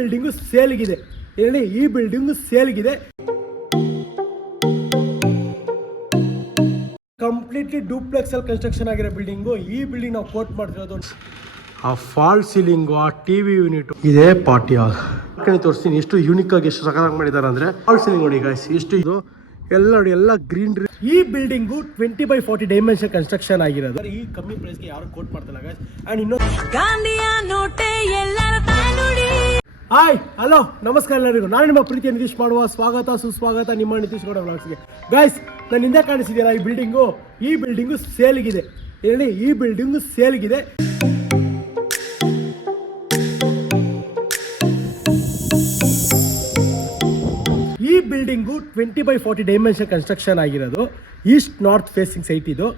Building ಸೇಲ್ಗಿದೆ. ಹೇಳಿ, ಈ building ಸೇಲ್ಗಿದೆ. Completely duplex ಅಲ್ಲಿ ಕನ್ಸ್ಟ್ರಕ್ಷನ್ ಆಗಿರೋ ಬಿಲ್ಡಿಂಗು. ಈ ಬಿಲ್ಡಿಂಗ್ ನಾವು ಕೋಟ್ ಮಾಡ್ತಿರೋದು. ಆ ಫಾಲ್ ಸೀಲಿಂಗು, ಆ ಟಿವಿ ಯೂನಿಟ್, ಇದೇ ಪಾರ್ಟಿ ಹಾಲ್. ತೋರಿಸ್ತೀನಿ ಎಷ್ಟು ಯೂನಿಕ್ ಆಗಿ, ಎಷ್ಟು ಸಕಾಲಾಗಿ ಮಾಡಿದ್ದಾರೆ ಅಂದ್ರೆ. ಫಾಲ್ ಸೀಲಿಂಗ್ ನೋಡಿ ಗೈಸ್, ಎಷ್ಟು ಇದು ಎಲ್ಲ ನೋಡಿ, ಎಲ್ಲ ಗ್ರೀನ್ರಿ. ಈ ಬಿಲ್ಡಿಂಗು 20x40 ಡೈಮೆನ್ಷನ್ ಕನ್ಸ್ಟ್ರಕ್ಷನ್ ಆಗಿರೋದು. ಈ ಕಮ್ಮಿ ಪ್ರೈಸ್ಗೆ ಯಾರು ಕೋಟ್ ಮಾಡ್ತಿಲ್ಲ ಗೈಸ್. ಅಂಡ್ ಇನ್ನೊಂದು ಹಾಯ್, ಹಲೋ, ನಮಸ್ಕಾರ ಎಲ್ಲರಿಗೂ. ನಾನು ನಿಮ್ಮ ಪ್ರೀತಿಯ ನಿತೀಶ್ ಮಾಡುವ ಸ್ವಾಗತ ಸುಸ್ವಾಗತ ನಿಮ್ಮ ನಿತೀಶ್ ಗೌಡ ವ್ಲಾಗ್ಸ್ಗೆ. ಗೈಸ್, ನನ್ನ ಹಿಂದೆ ಕಾಣಿಸಿದೆಯಲ್ಲ ಈ ಬಿಲ್ಡಿಂಗು ಸೇಲ್ಗಿದೆ. ಹೇಳಿ, ಈ ಬಿಲ್ಡಿಂಗು ಸೇಲ್ಗಿದೆ. ಈ ಬಿಲ್ಡಿಂಗು 20x40 ಡೈಮೆನ್ಷನ್ ಕನ್ಸ್ಟ್ರಕ್ಷನ್ ಆಗಿರೋದು. ಈಸ್ಟ್ ನಾರ್ತ್ ಫೇಸಿಂಗ್ ಸೈಟ್ ಇದು.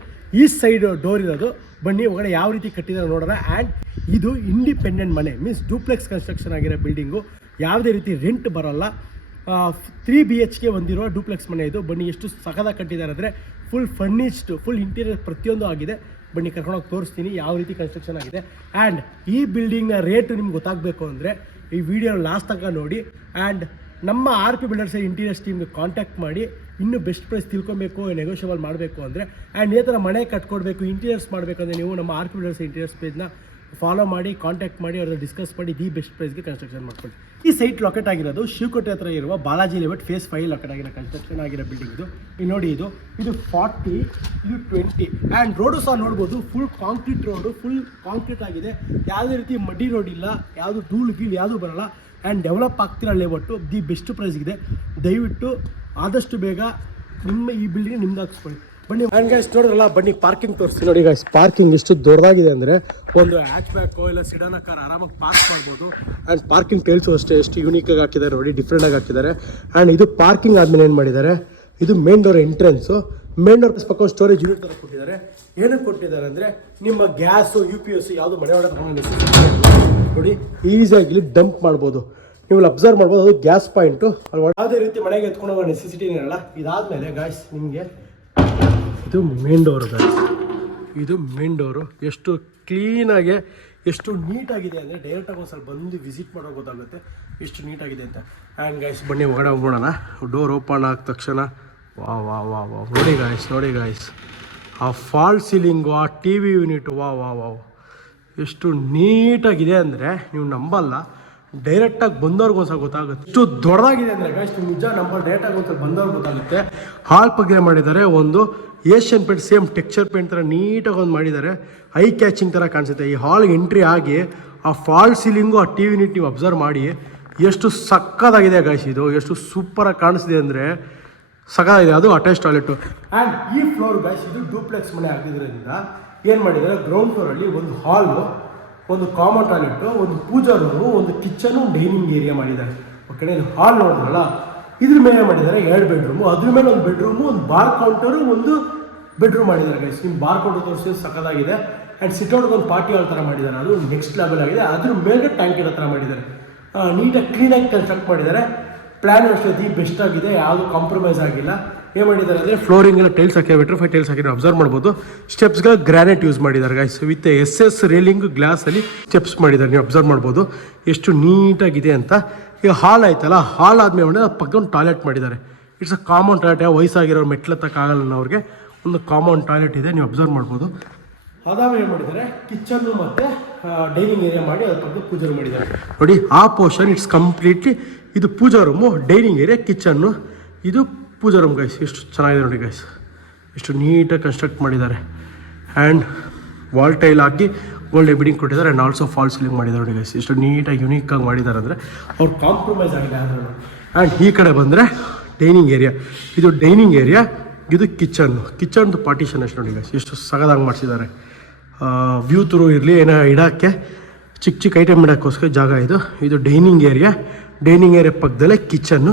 ಈಸ್ಟ್ ಸೈಡ್ ಡೋರ್ ಇರೋದು. ಬನ್ನಿ ಒಳಗಡೆ ಯಾವ ರೀತಿ ಕಟ್ಟಿದ್ದಾರೆ ನೋಡೋಣ. ಆ್ಯಂಡ್ ಇದು ಇಂಡಿಪೆಂಡೆಂಟ್ ಮನೆ, ಮೀನ್ಸ್ ಡೂಪ್ಲೆಕ್ಸ್ ಕನ್ಸ್ಟ್ರಕ್ಷನ್ ಆಗಿರೋ ಬಿಲ್ಡಿಂಗು. ಯಾವುದೇ ರೀತಿ ರೆಂಟ್ ಬರೋಲ್ಲ. 3 BHK ಹೊಂದಿರುವ ಡೂಪ್ಲೆಕ್ಸ್ ಮನೆ ಇದು. ಬನ್ನಿ ಎಷ್ಟು ಸಖತ್ತಾಗಿ ಕಟ್ಟಿದ್ದಾರೆ ಅಂದರೆ, ಫುಲ್ ಫರ್ನಿಶ್ಡ್, ಫುಲ್ ಇಂಟೀರಿಯರ್ ಪ್ರತಿಯೊಂದು ಆಗಿದೆ. ಬನ್ನಿ ಕರ್ಕೊಂಡೋಗಿ ತೋರಿಸ್ತೀನಿ ಯಾವ ರೀತಿ ಕನ್ಸ್ಟ್ರಕ್ಷನ್ ಆಗಿದೆ. ಆ್ಯಂಡ್ ಈ ಬಿಲ್ಡಿಂಗ್ನ ರೇಟು ನಿಮ್ಗೆ ಗೊತ್ತಾಗಬೇಕು ಅಂದರೆ ಈ ವಿಡಿಯೋ ಲಾಸ್ಟ್ ತನಕ ನೋಡಿ. ಆ್ಯಂಡ್ ನಮ್ಮ RP ಬಿಲ್ಡರ್ಸ್ ಇಂಟೀರಿಯರ್ಸ್ ಟೀಮ್ಗೆ ಕಾಂಟ್ಯಾಕ್ಟ್ ಮಾಡಿ ಇನ್ನೂ ಬೆಸ್ಟ್ ಪ್ರೈಸ್ ತಿಳ್ಕೊಬೇಕು, ನೆಗೋಷಿಯಬಲ್ ಮಾಡಬೇಕು ಅಂದರೆ, ಆ್ಯಂಡ್ ಈ ಥರ ಮನೆ ಕಟ್ಕೊಡ್ಬೇಕು, ಇಂಟೀರಿಯರ್ಸ್ ಮಾಡಬೇಕು ಅಂದರೆ ನೀವು ನಮ್ಮ RP ಬಿಲ್ಡರ್ಸ್ ಇಂಟೀರಿಯರ್ಸ್ ಪೇಜ್ನ ಫಾಲೋ ಮಾಡಿ, ಕಾಂಟ್ಯಾಕ್ಟ್ ಮಾಡಿ, ಅವ್ರನ್ನ ಡಿಸ್ಕಸ್ ಮಾಡಿ ದಿ ಬೆಸ್ಟ್ ಪ್ರೈಸ್ಗೆ ಕನ್ಸ್ಟ್ರಕ್ಷನ್ ಮಾಡ್ಕೊಳ್ಳಿ. ಈ ಸೈಟ್ ಲೊಕೇಟ್ ಆಗಿರೋದು ಶಿವಕೋಟೆ ಹತ್ರ ಇರುವ ಬಾಲಾಜಿ ಲೇಔಟ್ ಫೇಸ್ 5 ಲೊಕೇಟ್ ಆಗಿರೋ ಕನ್ಸ್ಟ್ರಕ್ಷನ್ ಆಗಿರೋ ಬಿಲ್ಡಿಂಗ್ ಇದು. ಇಲ್ಲಿ ನೋಡಿ, ಇದು 40, ಇದು 20. ಆ್ಯಂಡ್ ರೋಡು ಸಹ ನೋಡ್ಬೋದು, full concrete road, full concrete ಆಗಿದೆ. ಯಾವುದೇ ರೀತಿ ಮಡ್ಡಿ ರೋಡ್ ಇಲ್ಲ, ಯಾವುದು ಧೂಳು ಗೀಳು ಯಾವುದೂ ಬರೋಲ್ಲ. ಆ್ಯಂಡ್ ಡೆವಲಪ್ ಆಗ್ತಿರೋ ಲೇಔಟು ದಿ ಬೆಸ್ಟ್ ಪ್ರೈಸ್ಗಿದೆ. ದಯವಿಟ್ಟು ಆದಷ್ಟು ಬೇಗ ನಿಮ್ಮ ಈ ಬಿಲ್ಡಿಂಗ್ ನಿಮ್ದು ಹಾಕ್ಸ್ಕೊಳ್ಳಿ. ಬನ್ನಿ. ಆ್ಯಂಡ್ ಗೈಸ್ ನೋಡಿದ್ರಲ್ಲ, ಬನ್ನಿ ಪಾರ್ಕಿಂಗ್ ತೋರಿಸ್ತೀನಿ ನೋಡಿ ಗೈಸ್. ಪಾರ್ಕಿಂಗ್ ಎಷ್ಟು ದೊಡ್ಡದಾಗಿದೆ ಅಂದರೆ, ಒಂದು ಹ್ಯಾಚ್ ಬ್ಯಾಕೋ ಇಲ್ಲ ಸಿಡಾನ ಕಾರ್ ಆರಾಮಾಗಿ ಪಾರ್ಕ್ ಮಾಡ್ಬೋದು. ಆ್ಯಂಡ್ ಪಾರ್ಕಿಂಗ್ ಟೈಲ್ಸು ಅಷ್ಟೇ ಎಷ್ಟು ಯೂನಿಕಾಗಿ ಹಾಕಿದ್ದಾರೆ ನೋಡಿ, ಡಿಫ್ರೆಂಟಾಗಿ ಹಾಕಿದ್ದಾರೆ. ಆ್ಯಂಡ್ ಇದು ಪಾರ್ಕಿಂಗ್ ಆದಮೇಲೆ ಏನು ಮಾಡಿದ್ದಾರೆ, ಇದು main door entrance. Main door ಪಕ್ಕ ಸ್ಟೋರೇಜ್ ಯೂನಿಟ್ ಥರ ಕೊಟ್ಟಿದ್ದಾರೆ. ಏನಕ್ಕೆ ಕೊಟ್ಟಿದ್ದಾರೆ ಅಂದರೆ, ನಿಮ್ಮ ಗ್ಯಾಸು UPS ಯಾವುದು ಮನೆ ಒಳಗೆ ನೋಡಿ ಈಸಿಯಾಗಿ ಇಲ್ಲಿ ಡಂಪ್ ಮಾಡ್ಬೋದು. ನೀವು ಅಬ್ಸರ್ವ್ ಮಾಡ್ಬೋದು, ಅದು ಗ್ಯಾಸ್ ಪಾಯಿಂಟು. ಅಲ್ಲಿ ಯಾವುದೇ ರೀತಿ ಮನೆಗೆ ಎತ್ಕೊಂಡು ಹೋಗೋ ನೆಸೆಸಿಟಿ ಇರಲ್ಲ. ಇದಾದಮೇಲೆ ಗಾಯ್ಸ್ ನಿಮಗೆ ಇದು ಮೇನ್ ಡೋರು ಗಾಯ್ಸ್. ಇದು ಮೇನ್ ಡೋರು ಎಷ್ಟು ಕ್ಲೀನಾಗೆ, ಎಷ್ಟು ನೀಟಾಗಿದೆ ಅಂದರೆ, ಡೈರೆಕ್ಟಾಗಿ ಒಂದು ಸ್ವಲ್ಪ ಬಂದು ವಿಸಿಟ್ ಮಾಡೋಕೆ ಗೊತ್ತಾಗುತ್ತೆ ಎಷ್ಟು ನೀಟಾಗಿದೆ ಅಂತ. ಆ್ಯಂಡ್ ಗೈಸ್ ಬನ್ನಿ ಒಳಗಡೆ ಹೋಗೋಣ. ಡೋರ್ ಓಪನ್ ಆದ ತಕ್ಷಣ ವಾ ವಾ ವಾ ವಾ ನೋಡಿ ಗಾಯ್ಸ್, ಆ ಫಾಲ್ ಸೀಲಿಂಗು, ಆ TV ಯೂನಿಟು, ವಾ ವಾ ವಾ ಎಷ್ಟು ನೀಟಾಗಿದೆ ಅಂದರೆ ನೀವು ನಂಬಲ್ಲ. ಡೈರೆಕ್ಟಾಗಿ ಬಂದವ್ರಿಗೆ ಒಂದ್ಸಲ ಗೊತ್ತಾಗುತ್ತೆ ಎಷ್ಟು ದೊಡ್ಡದಾಗಿದೆ ಅಂದರೆ ಗೈಸ್. ನೀವು ನಿಜ ನಂಬರ್, ಡೈರೆಕ್ಟಾಗಿ ಒಂದ್ಸಲ ಬಂದವ್ರಿಗೆ ಗೊತ್ತಾಗುತ್ತೆ. ಹಾಲ್ ಬಗ್ಗೆ ಮಾಡಿದ್ದಾರೆ, ಒಂದು Asian paint same texture paint ಥರ ನೀಟಾಗಿ ಒಂದು ಮಾಡಿದ್ದಾರೆ. ಐ ಕ್ಯಾಚಿಂಗ್ ಥರ ಕಾಣಿಸುತ್ತೆ. ಈ ಹಾಲ್ಗೆ ಎಂಟ್ರಿ ಆಗಿ ಆ ಫಾಲ್ ಸೀಲಿಂಗು, ಆ TV ಯೂನಿಟ್ ನೀವು ಅಬ್ಸರ್ವ್ ಮಾಡಿ ಎಷ್ಟು ಸಕ್ಕತ್ತಾಗಿದೆ ಗೈಸ್. ಇದು ಎಷ್ಟು ಸೂಪರಾಗಿ ಕಾಣಿಸ್ತಿದೆ ಅಂದರೆ ಸಕ್ಕತ್ತಾಗಿದೆ. ಅದು ಅಟ್ಯಾಚ್ ಟಾಯ್ಲೆಟು. ಆ್ಯಂಡ್ ಈ ಫ್ಲೋರ್ ಗೈಸ್, ಇದು ಡೂಪ್ಲೆಕ್ಸ್ ಮನೆ ಆಗಿದ್ದರಿಂದ ಏನು ಮಾಡಿದ್ದಾರೆ, ಗ್ರೌಂಡ್ ಫ್ಲೋರಲ್ಲಿ ಒಂದು ಹಾಲು, ಒಂದು ಕಾಮನ್ ಟಾಯ್ಲೆಟು, ಒಂದು ಪೂಜಾ ರೂಮು, ಒಂದು ಕಿಚನು, ಡೈನಿಂಗ್ ಏರಿಯಾ ಮಾಡಿದ್ದಾರೆ. ಓಕೆ, ಹಾಲ್ ನೋಡಿದ್ರಲ್ಲ, ಇದ್ರ ಮೇಲೆ ಮಾಡಿದ್ದಾರೆ 2 ಬೆಡ್ರೂಮು, ಅದ್ರ ಮೇಲೆ ಒಂದು ಬೆಡ್ರೂಮು, ಒಂದು ಬಾರ್ ಕೌಂಟರು, ಒಂದು ಬೆಡ್ರೂಮ್ ಮಾಡಿದ್ದಾರೆ ಗೈಸ್. ನಿಮ್ಮ ಬಾರ್ ಕೌಂಟರ್ ತೋರಿಸಿ ಸಕ್ಕತ್ತಾಗಿದೆ. ಆ್ಯಂಡ್ ಸಿಟೌಟ್ಗೆ ಒಂದು ಪಾರ್ಟಿ ಹಾಲ್ ಥರ ಮಾಡಿದ್ದಾರೆ, ಅದು ನೆಕ್ಸ್ಟ್ ಲೆವೆಲ್ ಆಗಿದೆ. ಅದ್ರ ಮೇಲೆ ಟ್ಯಾಂಕ್ ಇರೋ ಥರ ಮಾಡಿದ್ದಾರೆ. ನೀಟಾಗಿ ಕ್ಲೀನಾಗಿ ಕನ್ಸ್ಟ್ರಕ್ಟ್ ಮಾಡಿದ್ದಾರೆ. ಪ್ಲ್ಯಾನ್ ಅಷ್ಟೇ ದಿ ಬೆಸ್ಟ್ ಆಗಿದೆ, ಯಾವುದು ಕಾಂಪ್ರಮೈಸ್ ಆಗಿಲ್ಲ. ಏನು ಮಾಡಿದ್ದಾರೆ ಅಂದರೆ, ಫ್ಲೋರಿಂಗ್ ಎಲ್ಲ ಟೈಲ್ಸ್ ಹಾಕಿ, ವೆಟ್ರಿಫೈ ಟೈಲ್ಸ್ ಹಾಕಿ ಅಬ್ಸರ್ವ್ ಮಾಡ್ಬೋದು. ಸ್ಟೆಪ್ಸ್ಗೆ ಗ್ರಾನೈಟ್ ಯೂಸ್ ಮಾಡಿದ್ದಾರೆ ಗೈಸ್, ವಿತ್ SS ರೇಲಿಂಗ್ ಗ್ಲಾಸಲ್ಲಿ ಸ್ಟೆಪ್ಸ್ ಮಾಡಿದ್ದಾರೆ. ನೀವು ಅಬ್ಸರ್ವ್ ಮಾಡ್ಬೋದು ಎಷ್ಟು ನೀಟಾಗಿದೆ ಅಂತ. ಈಗ ಹಾಲ್ ಆಯ್ತಲ್ಲ, ಹಾಲ್ ಆದಮೇಲೆ ಮಾಡಿದ್ರೆ ಅದು ಪಕ್ಕ ಒಂದು ಟಾಯ್ಲೆಟ್ ಮಾಡಿದ್ದಾರೆ. It's a common toilet. ವಯಸ್ಸಾಗಿರೋರು ಮೆಟ್ಲತ್ತಕ್ಕಾಗಲ್ಲ ಅವ್ರಿಗೆ, ಒಂದು ಕಾಮನ್ ಟಾಯ್ಲೆಟ್ ಇದೆ, ನೀವು ಅಬ್ಸರ್ವ್ ಮಾಡ್ಬೋದು. ಅದಾದ್ಮೇಲೆ ಏನು ಮಾಡಿದ್ದಾರೆ, ಕಿಚನ್ನು ಮತ್ತು ಡೈನಿಂಗ್ ಏರಿಯಾ ಮಾಡಿ ಅದ್ರ ಪಕ್ಕ ಪೂಜಾ ರೂಮ್ ಮಾಡಿದ್ದಾರೆ ನೋಡಿ. ಆ ಪೋರ್ಷನ್ ಇಟ್ಸ್ ಕಂಪ್ಲೀಟ್ಲಿ ಇದು ಪೂಜಾ ರೂಮು, ಡೈನಿಂಗ್ ಏರಿಯಾ, ಕಿಚನ್ನು, ಇದು ಪೂಜಾ ರೂಮ್ ಗೈಸ್. ಎಷ್ಟು ಚೆನ್ನಾಗಿದೆ ನೋಡಿ ಗೈಸ್, ಎಷ್ಟು ನೀಟಾಗಿ ಕನ್ಸ್ಟ್ರಕ್ಟ್ ಮಾಡಿದ್ದಾರೆ. ಆ್ಯಂಡ್ ವಾಲ್ ಟೈಲ್ ಹಾಕಿ ಗೋಲ್ಡ್ ಬಿಡಿಂಗ್ ಕೊಟ್ಟಿದ್ದಾರೆ. ಆ್ಯಂಡ್ ಆಲ್ಸೋ ಫಾಲ್ ಸೀಲಿಂಗ್ ಮಾಡಿದ್ದಾರೆ ನೋಡಿ ಗೈಸ್. ಎಷ್ಟು ನೀಟಾಗಿ ಯುನೀಕಾಗಿ ಮಾಡಿದ್ದಾರೆ ಅಂದರೆ, ಅವ್ರು ಕಾಂಪ್ರಮೈಸ್ ಆಗಿದೆ ಆದ್ರೂ. ಆ್ಯಂಡ್ ಈ ಕಡೆ ಬಂದರೆ ಡೈನಿಂಗ್ ಏರಿಯಾ, ಇದು ಡೈನಿಂಗ್ ಏರಿಯಾ, ಇದು ಕಿಚನ್ದು ಪಾರ್ಟಿಷನ್ ಅಷ್ಟು ನೋಡಿ ಗೈಸ್. ಎಷ್ಟು ಸಗದಾಗಿ ಮಾಡಿಸಿದ್ದಾರೆ. ವ್ಯೂ ಥ್ರೂ ಇರಲಿ, ಏನೋ ಇಡೋಕ್ಕೆ ಚಿಕ್ಕ ಐಟಮ್ ಇಡೋಕ್ಕೋಸ್ಕರ ಜಾಗ ಇದು. ಇದು ಡೈನಿಂಗ್ ಏರಿಯಾ ಪಕ್ಕದಲ್ಲೇ ಕಿಚನ್ನು.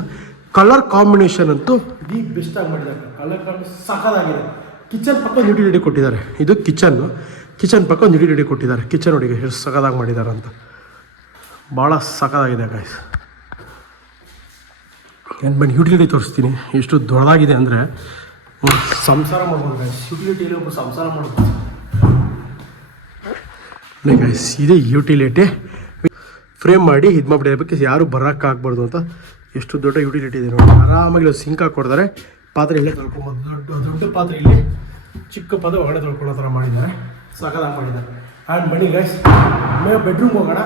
ಕಲರ್ ಕಾಂಬಿನೇಷನ್ ಅಂತೂ ದಿ ಬೆಸ್ಟ್ ಆಗಿ ಮಾಡಿದ್ದಾರೆ. ಕಲರ್ ಕಾಂಬಿನೇಷನ್ ಸಖತ್ತಾಗಿದೆ. ಕಿಚನ್ ಪಕ್ಕ ಒಂದು ಯುಟಿಲಿಟಿ ಕೊಟ್ಟಿದ್ದಾರೆ. ಇದು ಕಿಚನ್ ಪಕ್ಕ ಒಂದು ಯುಟಿಲಿಟಿ ಕೊಟ್ಟಿದ್ದಾರೆ. ಕಿಚನ್ ನೋಡಿ ಎಷ್ಟು ಸಖತ್ತಾಗಿ ಮಾಡಿದ್ದಾರೆ ಅಂತ, ಭಾಳ ಸಖತ್ತಾಗಿದೆ ಗೈಸ್. ಏನು ಬನ್ನಿ ಯುಟಿಲಿಟಿ ತೋರಿಸ್ತೀನಿ. ಎಷ್ಟು ದೊಡ್ಡದಾಗಿದೆ ಅಂದರೆ ಸಂಸಾರ ಮಾಡ್ಬೋದು ಗೈಸ್. ಯುಟಿಲಿಟಿಯಲ್ಲಿ ಒಬ್ಬರು ಸಂಸಾರ ಮಾಡ್ಬೋದು ಗೈಸ್. ಇದೇ ಯುಟಿಲಿಟಿ ಫ್ರೇಮ್ ಮಾಡಿ ಇದು ಮಾಡಿಬಿಟ್ಟು ಯಾರು ಬರೋಕ್ಕಾಗ್ಬಾರ್ದು ಅಂತ ಎಷ್ಟು ದೊಡ್ಡ ಯುಟಿಲಿಟಿ ಇದೆ ನೋಡಿ. ಆರಾಮಾಗಿ ಸಿಂಕ್ ಹಾಕ್ಕೊಡ್ತಾರೆ, ಪಾತ್ರೆ ಇಲ್ಲೇ ತೊಳ್ಕೊಬೋದು. ದೊಡ್ಡ ಪಾತ್ರೆ ಇಲ್ಲಿ, ಚಿಕ್ಕ ಪಾತ್ರೆ ಒಳಗಡೆ ತೊಳ್ಕೊಳ್ಳೋ ಥರ ಮಾಡಿದ್ದಾರೆ, ಸಕಲಾಗಿ ಮಾಡಿದ್ದಾರೆ. ಆ್ಯಂಡ್ ಬನ್ನಿ ಗೈಸ್ ಬೆಡ್ರೂಮ್ ಹೋಗೋಣ,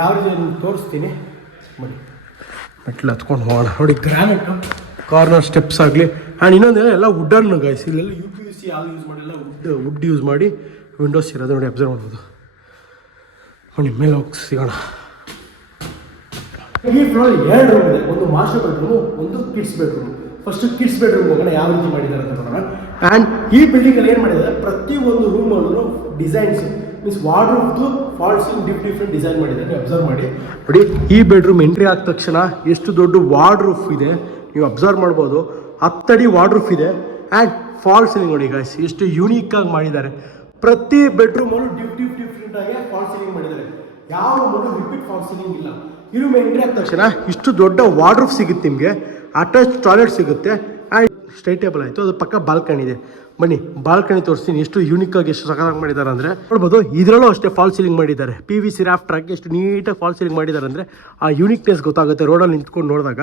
ಯಾವ ರೀತಿ ನಿಮ್ಗೆ ತೋರಿಸ್ತೀನಿ ಬನ್ನಿ. ಮೆಟ್ಲು ಹತ್ಕೊಂಡು ಹೋಗೋಣ. ನೋಡಿ ಗ್ರಾನೈಟು, ಕಾರ್ನರ್ ಸ್ಟೆಪ್ಸ್ ಆಗಲಿ. ಆ್ಯಂಡ್ ಇನ್ನೊಂದು ಎಲ್ಲ ವುಡ್ಡನ್ನು ಗೈಸ್, ಇಲ್ಲೆಲ್ಲ UPVC ಯಾವುದು ಯೂಸ್ ಮಾಡಿಲ್ಲ, ವುಡ್ ಯೂಸ್ ಮಾಡಿ ವಿಂಡೋಸ್ ಇರೋದು ನೋಡಿ, ಅಬ್ಸರ್ವ್ ಮಾಡ್ಬೋದು. ನೋಡಿ ಮೇಲೆ ಹೋಗಿ ಸಿಗೋಣ. ಈ ಫ್ಲೋರ್ 2 ರೂಮ್ ಇದೆ, ಒಂದು ಮಾಸ್ಟರ್ ಬೆಡ್ರೂಮು, ಒಂದು kids bedroom. First kids bedroom ಹೋಗೋಣ, ಯಾವ ರೀತಿ ಮಾಡಿದ್ದಾರೆ ಅಂತ ನೋಡೋಣ. ಆ್ಯಂಡ್ ಈ ಬಿಲ್ಡಿಂಗಲ್ಲಿ ಏನು ಮಾಡಿದ್ದಾರೆ, ಪ್ರತಿಯೊಂದು ರೂಮಲ್ಲೂ ಡಿಸೈನ್ಸ್ ಮೀನ್ಸ್ ವಾರ್ಡ್ರೂಮ್ದು ಫಾಲ್ಸ್ ಡಿಫ್ರೆಂಟ್ ಡಿಸೈನ್ ಮಾಡಿದ್ದಾರೆ, ಅಬ್ಸರ್ವ್ ಮಾಡಿ. ನೋಡಿ ಈ ಬೆಡ್ರೂಮ್ ಎಂಟ್ರಿ ಆದ ತಕ್ಷಣ ಎಷ್ಟು ದೊಡ್ಡ ವಾರ್ಡ್ರೂಫ್ ಇದೆ ನೀವು ಅಬ್ಸರ್ವ್ ಮಾಡ್ಬೋದು. 10 ಅಡಿ ವಾರ್ಡ್ರೂಫ್ ಇದೆ. ಆ್ಯಂಡ್ ಫಾಲ್ ಸೀಲಿಂಗ್ ನೋಡಿ ಗೈಸ್, ಎಷ್ಟು ಯೂನಿಕ್ಕಾಗಿ ಮಾಡಿದ್ದಾರೆ. ಪ್ರತಿ ಬೆಡ್ರೂಮಲ್ಲೂ ಡಿಫ್ರೆಂಟಾಗಿ ಫಾಲ್ ಸೀಲಿಂಗ್ ಮಾಡಿದ್ದಾರೆ. ಯಾವ ರೂಮಲ್ಲೂ ರಿಪೀಟ್ ಫಾಲ್ ಸೀಲಿಂಗ್ ಇಲ್ಲ. ಈ ರೂಮ್ ಎಂಟ್ರಿ ಆದ ತಕ್ಷಣ ಇಷ್ಟು ದೊಡ್ಡ ವಾರ್ಡ್ರೂಫ್ ಸಿಗುತ್ತೆ ನಿಮಗೆ, ಅಟ್ಯಾಚ್ ಟಾಯ್ಲೆಟ್ ಸಿಗುತ್ತೆ. ಆ್ಯಂಡ್ ಸ್ಟಡಿ ಟೇಬಲ್ ಆಯಿತು, ಅದು ಪಕ್ಕ ಬಾಲ್ಕನಿ ಇದೆ. ಬನ್ನಿ ಬಾಲ್ಕನಿ ತೋರಿಸ್ತೀನಿ, ಎಷ್ಟು ಯೂನಿಕ್ಕಾಗಿ ಎಷ್ಟು ಸಕಾಲಾಗಿ ಮಾಡಿದ್ದಾರೆ ಅಂದರೆ ನೋಡ್ಬೋದು. ಇದರಲ್ಲೂ ಅಷ್ಟೇ ಫಾಲ್ ಸೀಲಿಂಗ್ ಮಾಡಿದ್ದಾರೆ, PVC ರಾಫ್ಟ್ ಹಾಕಿ ಎಷ್ಟು ನೀಟಾಗಿ ಫಾಲ್ ಸೀಲಿಂಗ್ ಮಾಡಿದ್ದಾರೆ ಅಂದರೆ ಆ ಯೂನಿಕ್ನೆಸ್ ಗೊತ್ತಾಗುತ್ತೆ. ರೋಡಲ್ಲಿ ನಿಂತ್ಕೊಂಡು ನೋಡಿದಾಗ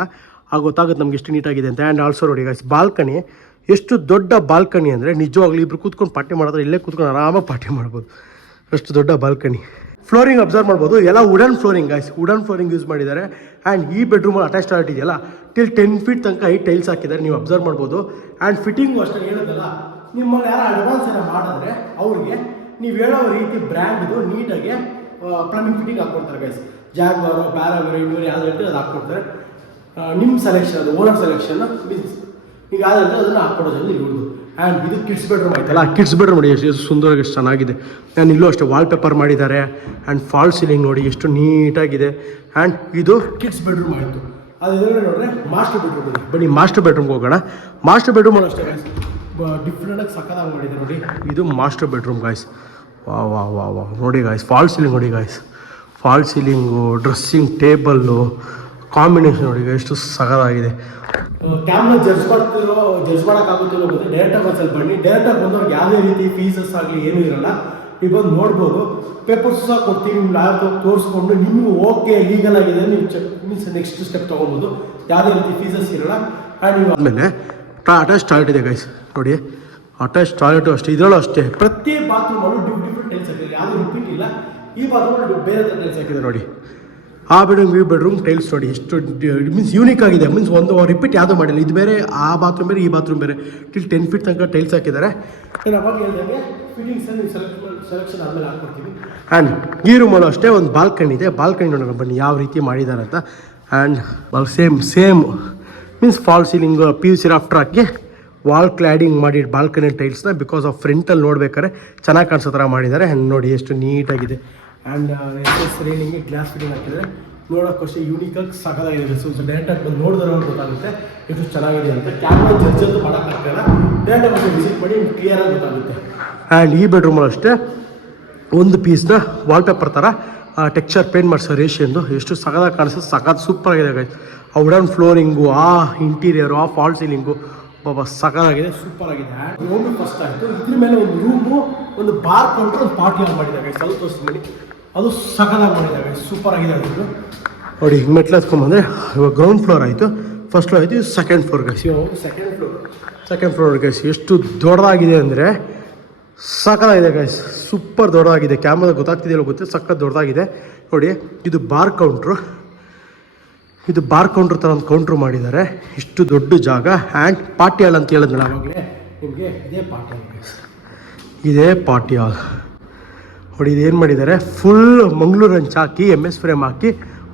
ಆಗ ಗೊತ್ತಾಗುತ್ತೆ ನಮ್ಗೆ ಎಷ್ಟು ನೀಟಾಗಿದೆ ಅಂತ. ಆ್ಯಂಡ್ ಆಲ್ಸೋ ನೋಡಿ ಗೈಸ್ ಬಾಲ್ಕನಿ, ಎಷ್ಟು ದೊಡ್ಡ ಬಾಲ್ಕನಿ ಅಂದರೆ ನಿಜವಾಗ್ಲೂ ಇಬ್ಬರು ಕೂತ್ಕೊಂಡು ಪಾರ್ಟಿ ಮಾಡಿದ್ರೆ ಇಲ್ಲೇ ಕೂತ್ಕೊಂಡು ಆರಾಮಾಗಿ ಪಾರ್ಟಿ ಮಾಡ್ಬೋದು, ಅಷ್ಟು ದೊಡ್ಡ ಬಾಲ್ಕನಿ. ಫ್ಲೋರಿಂಗ್ ಅಬ್ಸರ್ವ್ ಮಾಡ್ಬೋದು, ಎಲ್ಲ wooden flooring guys, wooden flooring use ಮಾಡಿದ್ದಾರೆ. ಆ್ಯಂಡ್ ಈ ಬೆಡ್ರೂಮಲ್ಲಿ ಅಟ್ಯಾಚ್ ಟಾಯ್ಲೆಟ್ ಇದೆಯಲ್ಲ, ಟಿಲ್ 10 ಫೀಟ್ ತನಕ ಈ ಟೈಲ್ಸ್ ಹಾಕಿದ್ದಾರೆ, ನೀವು ಅಬ್ಸರ್ವ್ ಮಾಡ್ಬೋದು. ಆ್ಯಂಡ್ ಫಿಟ್ಟಿಂಗು ಅಷ್ಟೇ ಹೇಳೋದಲ್ಲ, ನಿಮ್ಮಲ್ಲಿ ಯಾರು ಅಡ್ವಾನ್ಸ್ ಏನೋ ಮಾಡಿದ್ರೆ ಅವ್ರಿಗೆ ನೀವು ಹೇಳೋ ರೀತಿ ಬ್ರ್ಯಾಂಡ್ದು ನೀಟಾಗಿ ಪ್ಲಂಬಿಂಗ್ ಫಿಟ್ಟಿಂಗ್ ಹಾಕ್ಕೊಡ್ತಾರೆ ಗೈಸ್. ಜಾಗ್ವಾರು, ಪ್ಯಾರಾವೇರು, ಇವರು ಯಾವ್ದು ಹೇಳ್ತೀವಿ ಅದು ಹಾಕ್ಕೊಡ್ತಾರೆ. ನಿಮ್ಮ ಸೆಲೆಕ್ಷನ್, ಅದು ಓನರ್ ಸೆಲೆಕ್ಷನ್ ಮೀನ್ಸ್ ಈಗ ಯಾವ್ದು ಅದನ್ನು ಹಾಕ್ಕೊಡೋದ್ರಲ್ಲಿ ಇವ್ರದ್ದು. ಆ್ಯಂಡ್ ಇದು ಕಿಡ್ಸ್ ಬೆಡ್ರೂಮ್ ಆಯ್ತಲ್ಲ, ಕಿಡ್ಸ್ ಬೆಡ್ರೂಮ್ ನೋಡಿ ಎಷ್ಟು ಸುಂದರವಾಗಿ, ಎಷ್ಟು ಚೆನ್ನಾಗಿದೆ. ಆ್ಯಂಡ್ ಇಲ್ಲೂ ಅಷ್ಟೇ ವಾಲ್ಪೇಪರ್ ಮಾಡಿದ್ದಾರೆ. ಆ್ಯಂಡ್ ಫಾಲ್ ಸೀಲಿಂಗ್ ನೋಡಿ ಎಷ್ಟು ನೀಟಾಗಿದೆ. ಆ್ಯಂಡ್ ಇದು ಕಿಡ್ಸ್ ಬೆಡ್ರೂಮ್ ಆಯಿತು. ಅದು ಎದುರುಗಡೆ ನೋಡಿದ್ರೆ ಮಾಸ್ಟರ್ ಬೆಡ್ರೂಮ್ ಇದೆ. ಬನ್ನಿ ಮಾಸ್ಟರ್ ಬೆಡ್ರೂಮ್ಗೆ ಹೋಗೋಣ. ಮಾಸ್ಟರ್ ಬೆಡ್ರೂಮ್ ಅಷ್ಟೇ ಡಿಫ್ರೆಂಟಾಗಿ ಸಕ್ಕತ್ತಾಗಿ ಮಾಡಿದ್ದಾರೆ ನೋಡಿ. ಇದು ಮಾಸ್ಟರ್ ಬೆಡ್ರೂಮ್ ಗಾಯ್ಸ್. ವಾ ನೋಡಿ ಗಾಯ್ಸ್, ಫಾಲ್ ಸೀಲಿಂಗ್ ನೋಡಿ guys, fall ceiling, dressing table combination ನೋಡಿ ಎಷ್ಟು ಸಗದಾಗಿದೆ. ಕ್ಯಾಮ್ರಾ ಜಡ್ಜ್ ಮಾಡೋಕ್ಕಾಗುತ್ತಿಲ್ಲ ಗೊತ್ತೆ, ಡೈರೆಕ್ಟಾಗಿ ಒಂದ್ಸಲ ಬನ್ನಿ. ಡೈರೆಕ್ಟಾಗಿ ಬಂದವ್ರಿಗೆ ಯಾವುದೇ ರೀತಿ ಫೀಸಸ್ ಆಗಲಿ ಏನೂ ಇರೋಲ್ಲ, ನೀವು ಬಂದು ನೋಡ್ಬೋದು. ಪೇಪರ್ಸ್ ಸಹ ಕೊಡ್ತೀವಿ, ನಿಮ್ಮ ಲ್ಯಾಬ್ ತೋರಿಸ್ಕೊಂಡು ನಿಮಗೂ ಓಕೆ ಲೀಗಲ್ ಆಗಿದೆ ನೀವು ಮೀನ್ಸ್ ನೆಕ್ಸ್ಟ್ ಸ್ಟೆಪ್ ತೊಗೊಬೋದು. ಯಾವುದೇ ರೀತಿ ಫೀಸಸ್ ಇರೋಲ್ಲ. ಆ್ಯಂಡ್ ನೀವು ಆದಮೇಲೆ ಅಟ್ಯಾಚ್ ಟಾಯ್ಲೆಟ್ ಇದೆ ಗೈಸ್ ನೋಡಿ, ಅಟ್ಯಾಚ್ ಟಾಯ್ಲೆಟು ಅಷ್ಟೇ, ಇದರಲ್ಲೂ ಅಷ್ಟೇ. ಪ್ರತಿ ಬಾತ್ರೂಮಲ್ಲೂ ಡಿಫ್ರೆಂಟ್ ಟೈಲ್ಸ್ ಹಾಕಿದ್ದಾರೆ, ಯಾವುದೇ ರಿಪೀಟ್ ಇಲ್ಲ. ಈ ಬಾತ್ರೂಮಲ್ಲಿ ಬೇರೆ ಟೈಲ್ಸ್ ಹಾಕಿದೆ ನೋಡಿ. ಆ ಬೆಡ್ರೂಮ್ ಈ ಬೆಡ್ರೂಮ್ ಟೈಲ್ಸ್ ನೋಡಿ ಎಷ್ಟು ಮೀನ್ಸ್ ಯೂನಿಕ್ ಆಗಿದೆ. ಮೀನ್ಸ್ ಒಂದು ರಿಪೀಟ್ ಯಾವುದೂ ಮಾಡಿಲ್ಲ. ಇದು ಬೇರೆ, ಆ ಬಾತ್ರೂಮ್ ಬೇರೆ, ಈ ಬಾತ್ರೂಮ್ ಬೇರೆ. ಟಿಲ್ 10 ಫೀಟ್ ತನಕ ಟೈಲ್ಸ್ ಹಾಕಿದ್ದಾರೆ. ಅವಾಗ ಹೇಳ್ದಂಗೆ ಫಿಟ್ಟಿಂಗ್ಸಲ್ಲಿ ಸೆಲೆಕ್ಷನ್ ಆದಮೇಲೆ ಹಾಕ್ಕೊಡ್ತೀವಿ. ಆ್ಯಂಡ್ ಈ ರೂಮಲ್ಲೂ ಅಷ್ಟೇ ಒಂದು ಬಾಲ್ಕನಿ ಇದೆ. ಬಾಲ್ಕನಿ ನೋಡೋಣ ಬನ್ನಿ ಯಾವ ರೀತಿ ಮಾಡಿದ್ದಾರೆ ಅಂತ. And same means fall ceiling, PVC rafter hockey wall cladding ಮಾಡಿ ಬಾಲ್ಕನಿ ಟೈಲ್ಸ್ನ ಬಿಕಾಸ್ ಆಫ್ ಫ್ರಂಟಲ್ಲಿ ನೋಡ್ಬೇಕಾದ್ರೆ ಚೆನ್ನಾಗಿ ಕಾಣಿಸೋ ಥರ ಮಾಡಿದ್ದಾರೆ. ಆ್ಯಂಡ್ ನೋಡಿ ಎಷ್ಟು ನೀಟಾಗಿದೆ. ಆ್ಯಂಡ್ ರೈಲಿಂಗ್ಗೆ ಗ್ಲಾಸ್ ಫಿಟ್ಟಿಂಗ್ ಹಾಕಿದರೆ ನೋಡೋಕ್ಕಷ್ಟೇ ಯೂನಿಕಾಗಿ ಸಖತ್ತಾಗಿದೆ. ಸ್ವಲ್ಪ ಡೈರೆಕ್ಟಾಗಿ ಬಂದು ನೋಡಿದ್ರೆ ಗೊತ್ತಾಗುತ್ತೆ ಎಷ್ಟು ಚೆನ್ನಾಗಿದೆ ಅಂತ. ಕ್ಯಾಮ್ರಾ ಜಡ್ಜಂತೂ ಮಾಡೋಕ್ಕಾಗಲ್ಲ, ಡೈರೆಕ್ಟಾಗಿ ವಿಸಿಟ್ ಮಾಡಿ ನಿಮ್ಗೆ ಕ್ಲಿಯರಾಗಿ ಗೊತ್ತಾಗುತ್ತೆ. ಆ್ಯಂಡ್ ಈ ಬೆಡ್ರೂಮಲ್ಲಿ ಅಷ್ಟೇ ಒಂದು ಪೀಸ್ನ ವಾಲ್ಪೇಪರ್ ಥರ ಟೆಕ್ಸ್ಚರ್ ಪೇಂಟ್ ಮಾಡಿಸೋ ರೇಷಿಯಂದು ಎಷ್ಟು ಸಖತ್ತಾಗಿ ಕಾಣಿಸುತ್ತೆ, ಸಖತ್ ಸೂಪರಾಗಿದೆ ಗೈಸ್. ಆ ವುಡನ್ ಫ್ಲೋರಿಂಗು, ಆ ಇಂಟೀರಿಯರು, ಆ ಫಾಲ್ ಸೀಲಿಂಗು ಬಾಬಾ ಸಖತ್ತಾಗಿದೆ, ಸೂಪರಾಗಿದೆ. ರೂಮು ಫಸ್ಟ್ ಆಯಿತು. ಇದ್ರ ಮೇಲೆ ಒಂದು ರೂಮು, ಒಂದು ಬಾರ್ ಕೌಂಟ್ರ್, ಒಂದು ಪಾರ್ಟಿ ಹಾಲ್ ಮಾಡಿದ್ದಾರೆ ಸ್ವಲ್ಪ ತೋರಿಸ್ತೀನಿ. ಅದು ಸಖತ್ತಾಗಿ ಮಾಡಿದ್ದಾರೆ, ಸೂಪರಾಗಿದೆ. ಅದು ನೋಡಿ ಹಿಂಗೆ ಮೆಟ್ಲು ಹತ್ಕೊಂಡ್ಬಂದರೆ ಇವಾಗ ಗ್ರೌಂಡ್ ಫ್ಲೋರ್ ಆಯಿತು, ಫಸ್ಟ್ ಫ್ಲೋರ್ ಆಯಿತು, ಇದು second floor guys. Second floor guys ಎಷ್ಟು ದೊಡ್ಡದಾಗಿದೆ ಅಂದರೆ ಸಖತ್ತಾಗಿದೆ ಗೈಸ್, ಸೂಪರ್ ದೊಡ್ಡದಾಗಿದೆ. ಕ್ಯಾಮ್ರಾದಾಗ ಗೊತ್ತಾಗ್ತಿದೆಯಲ್ಲ ಗೊತ್ತೆ, ಸಖತ್ ದೊಡ್ಡದಾಗಿದೆ ನೋಡಿ. ಇದು ಬಾರ್ ಕೌಂಟ್ರು, ಇದು ಬಾರ್ ಕೌಂಟ್ರ್ ಥರ ಒಂದು ಕೌಂಟ್ರು ಮಾಡಿದ್ದಾರೆ. ಇಷ್ಟು ದೊಡ್ಡ ಜಾಗ. ಆ್ಯಂಡ್ ಪಾರ್ಟಿ ಹಾಲ್ ಅಂತ ಹೇಳಿದ್ನಲ್ಲ ಆವಾಗಲೇ ನಿಮಗೆ, ಇದೇ ಪಾರ್ಟಿ ಹಾಲ್ ಗೈಸ್, ಇದೇ ಪಾರ್ಟಿ ಹಾಲ್ ನೋಡಿ. ಇದೇನು ಮಾಡಿದ್ದಾರೆ, ಫುಲ್ ಮಂಗಳೂರು ಹಂಚ್ ಹಾಕಿ MS ಫ್ರೇಮ್ ಹಾಕಿ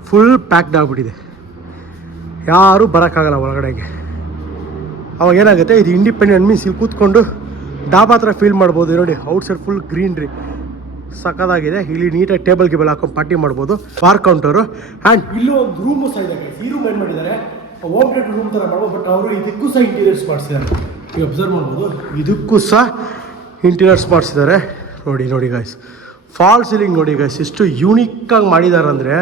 ಫುಲ್ ಪ್ಯಾಕ್ಡ್ ಆಗಿಬಿಟ್ಟಿದೆ, ಯಾರೂ ಬರೋಕ್ಕಾಗಲ್ಲ ಒಳಗಡೆಗೆ. ಅವಾಗ ಏನಾಗುತ್ತೆ, ಇದು ಇಂಡಿಪೆಂಡೆಂಟ್ ಮೀನ್ಸ್ ಇಲ್ಲಿ ಕೂತ್ಕೊಂಡು ಡಾಬಾ ಥರ ಫೀಲ್ ಮಾಡ್ಬೋದು ನೋಡಿ. ಔಟ್ಸೈಡ್ ಫುಲ್ ಗ್ರೀನ್ರಿ ಸಕ್ಕದಾಗಿದೆ. ಇಲ್ಲಿ ನೀಟಾಗಿ ಟೇಬಲ್ ಗೇಬಲ್ ಹಾಕೊಂಡು ಪಾರ್ಟಿ ಮಾಡ್ಬೋದು. Bar counter. ಆ್ಯಂಡ್ ಇಲ್ಲೂ ಒಂದು ರೂಮು ಸಹ ಇದೆ. ಈ ರೂಮ್ ಏನು ಮಾಡಿದ್ದಾರೆ, ಹೋಮ್ ಥಿಯೇಟರ್ ರೂಮ್ ಥರ ಮಾಡ್ಬೋದು, ಬಟ್ ಅವರು ಇದಕ್ಕೂ ಸಹ ಇಂಟೀರಿಯರ್ಸ್ ಮಾಡಿಸಿದ್ದಾರೆ. ನೀವು ಅಬ್ಸರ್ವ್ ಮಾಡ್ಬೋದು, ಇದಕ್ಕೂ ಸಹ ಇಂಟೀರಿಯರ್ಸ್ ಮಾಡಿಸಿದ್ದಾರೆ ನೋಡಿ ಗಾಯ್ಸ್. ಫಾಲ್ ಸೀಲಿಂಗ್ ನೋಡಿ ಗಾಯ್ಸ್ ಎಷ್ಟು ಯೂನಿಕ್ಕಾಗಿ ಮಾಡಿದ್ದಾರೆ ಅಂದರೆ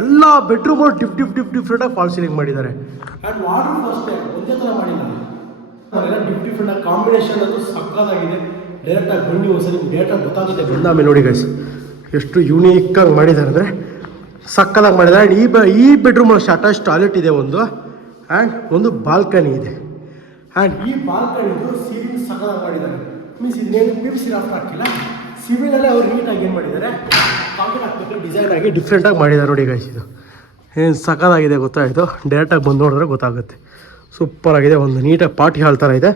ಎಲ್ಲ ಬೆಡ್ರೂಮು ಡಿಫ್ರೆಂಟಾಗಿ ಫಾಲ್ ಸೀಲಿಂಗ್ ಮಾಡಿದ್ದಾರೆ. ಆ್ಯಂಡ್ ವಾರ್ಡ್ರೂಮ್ ಅಷ್ಟೇ ಒಂದೇ ಥರ ಮಾಡಿದ್ದಾರೆ, ಅದೆಲ್ಲ ಡಿಫ್ರೆಂಟಾಗಿ ಕಾಂಬಿನೇಷನ್ ಅದು ಸಕ್ಕತ್ತಾಗಿದೆ. ಡೈರೆಕ್ಟಾಗಿ ಬನ್ನಿ ಒಂದ್ಸರಿ ಡೈರೆಕ್ಟಾಗಿ ಗೊತ್ತಾಗುತ್ತೆ ಬಂದ ಆಮೇಲೆ ನೋಡಿ ಗೈಸ್ ಎಷ್ಟು ಯೂನಿಕ್ಕಾಗಿ ಮಾಡಿದ್ದಾರೆ ಅಂದರೆ ಸಕ್ಕದಾಗಿ ಮಾಡಿದ್ದಾರೆ. ಆ್ಯಂಡ್ ಈ ಬೆಡ್ರೂಮ್ ಅಷ್ಟು ಅಟ್ಯಾಚ್ ಟಾಯ್ಲೆಟ್ ಇದೆ ಒಂದು, ಆ್ಯಂಡ್ ಒಂದು ಬಾಲ್ಕನಿ ಇದೆ. ಆ್ಯಂಡ್ ಈ ಬಾಲ್ಕನಿದು ಸೀಲಿಂಗ್ ಸಕ್ಕದಾಗಿ ಮಾಡಿದ್ದಾರೆ. ಮೀನ್ಸ್ ಇದನ್ನೇನು PVC ರಾಫ್ಟ್ ಹಾಕಿಲ್ಲ, ಸಿವಿಲಲ್ಲೇ ಅವ್ರು ನೀಟಾಗಿ ಏನು ಮಾಡಿದ್ದಾರೆ, ಕಾಂಕ್ರೀಟ್ ಹಾಕ್ಬೇಕು ಡಿಸೈನ್ ಆಗಿ ಡಿಫ್ರೆಂಟಾಗಿ ಮಾಡಿದ್ದಾರೆ ನೋಡಿ ಗೈಸ್. ಇದು ಏನು ಸಕ್ಕದಾಗಿದೆ ಗೊತ್ತಾಯಿತು, ಡೈರೆಕ್ಟಾಗಿ ಬಂದು ನೋಡಿದ್ರೆ ಗೊತ್ತಾಗುತ್ತೆ. ಸೂಪರಾಗಿದೆ. ಒಂದು ನೀಟಾಗಿ ಪಾರ್ಟಿ ಹಾಲ್ ಥರ ಇದೆ,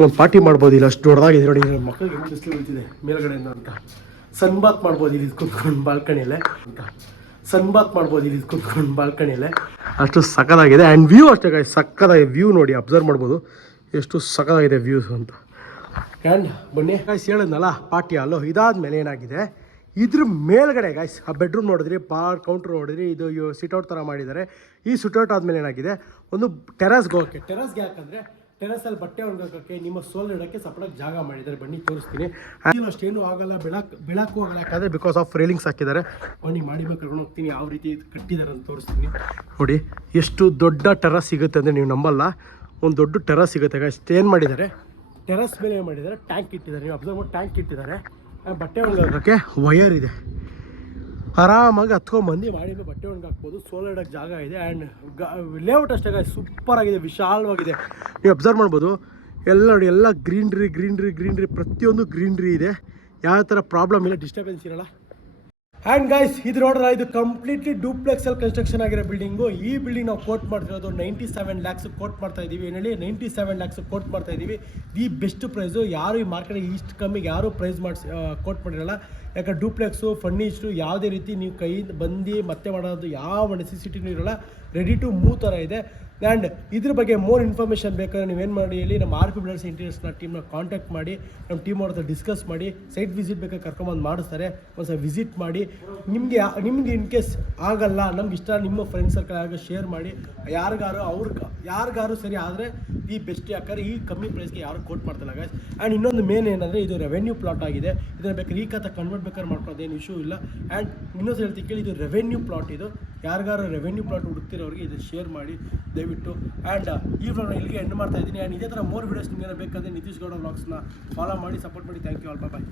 ಒಂದು ಪಾರ್ಟಿ ಮಾಡ್ಬೋದು. ಇಲ್ಲ ಅಷ್ಟು ದೊಡ್ಡದಾಗಿದೆ ನೋಡಿ. ಮಕ್ಕಳಿಗೆ ಬಿಸಿಲು ಬೀಳ್ತಿದೆ ಮೇಲ್ಗಡೆಯಿಂದ ಅಂತ. ಸನ್ಬಾತ್ ಮಾಡ್ಬೋದು ಇಲ್ಲಿ ಕುತ್ಕೊಂಡು ಬಾಲ್ಕನಿಯಲ್ಲೇ ಅಂತ. ಸನ್ಬಾತ್ ಮಾಡ್ಬೋದು ಇಲ್ಲಿ ಕುತ್ಕೊಂಡು ಬಾಲ್ಕನಿಯಲ್ಲೇ, ಅಷ್ಟು ಸಕ್ಕದಾಗಿದೆ. ಆ್ಯಂಡ್ ವ್ಯೂ ಅಷ್ಟೇ ಗೈಸ್, ಸಕ್ಕದಾಗಿದೆ ವ್ಯೂ ನೋಡಿ, ಅಬ್ಸರ್ವ್ ಮಾಡ್ಬೋದು ಎಷ್ಟು ಸಕ್ಕದಾಗಿದೆ ವ್ಯೂಸ್ ಅಂತ. ಆ್ಯಂಡ್ ಬನ್ನಿ ಗೈಸ್, ಹೇಳಿದ್ನಲ್ಲ ಪಾರ್ಟಿ ಹಾಲು. ಇದಾದ್ಮೇಲೆ ಏನಾಗಿದೆ, ಇದ್ರ ಮೇಲ್ಗಡೆ ಗೈಸ್ ಆ ಬೆಡ್ರೂಮ್ ನೋಡಿದ್ರಿ, ಕೌಂಟ್ರ್ ನೋಡಿದ್ರಿ, ಇದು ಸಿಟ್ಔಟ್ ಥರ ಮಾಡಿದ್ದಾರೆ. ಈ ಸಿಟ್ಔಟ್ ಆದಮೇಲೆ ಏನಾಗಿದೆ, ಒಂದು ಟೆರಸ್ಗೆ ಹೋಗೋಕ್ಕೆ. ಟೆರಸ್ಗೆ ಯಾಕಂದರೆ ಟೆರಸಲ್ಲಿ ಬಟ್ಟೆ ಒಣಗೋಕ್ಕೆ, ನಿಮ್ಮ ಸೋಲ್ ಇಡೋಕ್ಕೆ ಸಪ್ರೇಟ್ ಜಾಗ ಮಾಡಿದ್ದಾರೆ. ಬನ್ನಿ ತೋರಿಸ್ತೀನಿ. ಅಷ್ಟೇನು ಆಗಲ್ಲ, ಬೆಳಕು ಆಗಲ್ಲ, ಯಾಕಂದರೆ ಬಿಕಾಸ್ ಆಫ್ ರೇಲಿಂಗ್ಸ್ ಹಾಕಿದ್ದಾರೆ. ಬನ್ನಿ ಮಾಡಿ ಕರ್ಕೊಂಡು ಹೋಗ್ತೀನಿ, ಯಾವ ರೀತಿ ಕಟ್ಟಿದ್ದಾರೆ ಅಂತ ತೋರಿಸ್ತೀನಿ. ನೋಡಿ ಎಷ್ಟು ದೊಡ್ಡ ಟೆರಸ್ ಸಿಗುತ್ತೆ ಅಂದರೆ ನೀವು ನಂಬಲ್ಲ. ಒಂದು ದೊಡ್ಡ ಟೆರಸ್ ಸಿಗುತ್ತೆ ಗೈಸ್. ಏನು ಮಾಡಿದ್ದಾರೆ, ಟೆರಸ್ ಮೇಲೆ ಏನು ಮಾಡಿದ್ದಾರೆ, ಟ್ಯಾಂಕ್ ಇಟ್ಟಿದ್ದಾರೆ. ನೀವು ಅಬ್ಸರ್ವ್ ಮಾಡಿ, ಟ್ಯಾಂಕ್ ಇಟ್ಟಿದ್ದಾರೆ. ಬಟ್ಟೆ ಒಣಗೋಕ್ಕೆ ವಯರ್ ಇದೆ, ಆರಾಮಾಗಿ ಹತ್ಕೊಂಡ್ಬಂದು ಮಾಡಿ ಬಟ್ಟೆ ಒಣಗಾಕ್ಬೋದು. ಸೋಲಾರ್ ಇಡೋಕ್ಕೆ ಜಾಗ ಇದೆ. ಆ್ಯಂಡ್ ಲೇಔಟ್ ಅಷ್ಟೇ ಗಾಯ್ಸ್, ಸೂಪರಾಗಿದೆ, ವಿಶಾಲವಾಗಿದೆ. ನೀವು ಅಬ್ಸರ್ವ್ ಮಾಡ್ಬೋದು. ಎಲ್ಲ ನೋಡಿ, ಎಲ್ಲ ಗ್ರೀನ್ರಿ ಪ್ರತಿಯೊಂದು ಗ್ರೀನ್ರಿ ಇದೆ. ಯಾವ ಥರ ಪ್ರಾಬ್ಲಮ್ ಇಲ್ಲ, ಡಿಸ್ಟರ್ಬೆನ್ಸ್ ಇರಲ್ಲ. ಆ್ಯಂಡ್ ಗೈಸ್, ಇದು ನೋಡ್ರೆ ಇದು ಕಂಪ್ಲೀಟ್ಲಿ ಡೂಪ್ಲೆಕ್ಸಲ್ಲಿ ಕನ್ಸ್ಟ್ರಕ್ಷನ್ ಆಗಿರೋ ಬಿಲ್ಡಿಂಗು. ಈ ಬಿಲ್ಡಿಂಗ್ ನಾವು ಕೋಟ್ ಮಾಡ್ತಿರೋದು 97 lakhs ಕೋಟ್ ಮಾಡ್ತಾ ಇದ್ದೀವಿ. ಏನೇಳಿ 97 lakhs ಕೋಟ್ ಮಾಡ್ತಾ ಇದ್ದೀವಿ. The best price. ಯಾರು ಈ ಮಾರ್ಕೆಟಿಗೆ ಇಷ್ಟು ಕಮ್ಮಿಗೆ ಯಾರೂ ಪ್ರೈಸ್ ಮಾಡಿಸಿ ಕೋಟ್ ಮಾಡಿರಲ್ಲ. ಯಾಕಂದ್ರೆ ಡೂಪ್ಲೆಕ್ಸು ಫರ್ನಿಶ್ಡು ಯಾವುದೇ ರೀತಿ ನೀವು ಕೈಯಿಂದ ಬಂದು ಮತ್ತೆ ಮಾಡೋದು ಯಾವ ನೆಸೆಸಿಟಿನೂ ಇರೋಲ್ಲ. ರೆಡಿ ಟು ಮೂವ್ ಥರ ಇದೆ. ಆ್ಯಂಡ್ ಇದ್ರ ಬಗ್ಗೆ ಮೋರ್ ಇನ್ಫಾರ್ಮೇಷನ್ ಬೇಕಾದ್ರೆ ನೀವೇನು ಮಾಡಿ ಹೇಳಿ, ನಮ್ಮ RP ಬಿಲ್ಡರ್ಸ್ ಇಂಟೀರಿಯರ್ಸ್ನ ಟೀಮ್ನ ಕಾಂಟ್ಯಾಕ್ಟ್ ಮಾಡಿ, ನಮ್ಮ ಟೀಮ್ ಅವ್ರ ಹತ್ರ ಡಿಸ್ಕಸ್ ಮಾಡಿ, ಸೈಟ್ ವಿಸಿಟ್ ಬೇಕಾದ್ರೆ ಕರ್ಕೊಂಬಂದು ಮಾಡಿಸ್ತಾರೆ. ಒಂದ್ಸಲ ವಿಸಿಟ್ ಮಾಡಿ. ನಿಮಗೆ ಇನ್ ಕೇಸ್ ಆಗಲ್ಲ, ನಮ್ಗೆ ಇಷ್ಟ, ನಿಮ್ಮ ಫ್ರೆಂಡ್ ಸರ್ಕಲ್ ಆಗ ಶೇರ್ ಮಾಡಿ. ಯಾರಿಗಾರು ಸರಿ ಆದರೆ ಈ ಬೆಸ್ಟ್. ಯಾಕಂದರೆ ಈ ಕಮ್ಮಿ ಪ್ರೈಸ್ಗೆ ಯಾರು ಕೋಟ್ ಮಾಡ್ತಿಲ್ಲ ಗೈಸ್. ಆ್ಯಂಡ್ ಇನ್ನೊಂದು ಮೇನ್ ಏನಂದರೆ, ಇದು ರೆವೆನ್ಯೂ ಪ್ಲಾಟ್ ಆಗಿದೆ. ಇದನ್ನು ಬೇಕಾದ್ರೆ ಈ ಕಥ ಕನ್ವರ್ಟ್ ಬೇಕಾದ್ರೆ ಮಾಡ್ಕೊಳ್ಳೋದೇನು ಇಶ್ಯೂ ಇಲ್ಲ. ಆ್ಯಂಡ್ ಇನ್ನೊಂದು ಹೇಳ್ತೀನಿ ಕೇಳಿ, ಇದು ರೆವೆನ್ಯೂ ಪ್ಲಾಟ್. ಇದು ಯಾರಿಗಾರು ರೆವೆನ್ಯೂ ಪ್ಲಾಟ್ ಹುಡುಕ್ತಿರೋರಿಗೆ ಇದು ಶೇರ್ ಮಾಡಿ ದಯವಿಟ್ಟು. ಆ್ಯಂಡ್ ಈ ವ್ಲಾಗ್ನ ಇಲ್ಲಿಗೆ ಎಂಡ್ ಮಾಡ್ತಾ ಇದ್ದೀನಿ. ಆ್ಯಂಡ್ ಇದೇ ಥರ ಮೋರ್ ವೀಡಿಯೋಸ್ ನಿಮಗೆ ಬೇಕಂದರೆ ನಿತೀಶ್ ಗೌಡ ವ್ಲಾಗ್ಸ್ನ ಫಾಲೋ ಮಾಡಿ, ಸಪೋರ್ಟ್ ಮಾಡಿ. Thank you all, bye.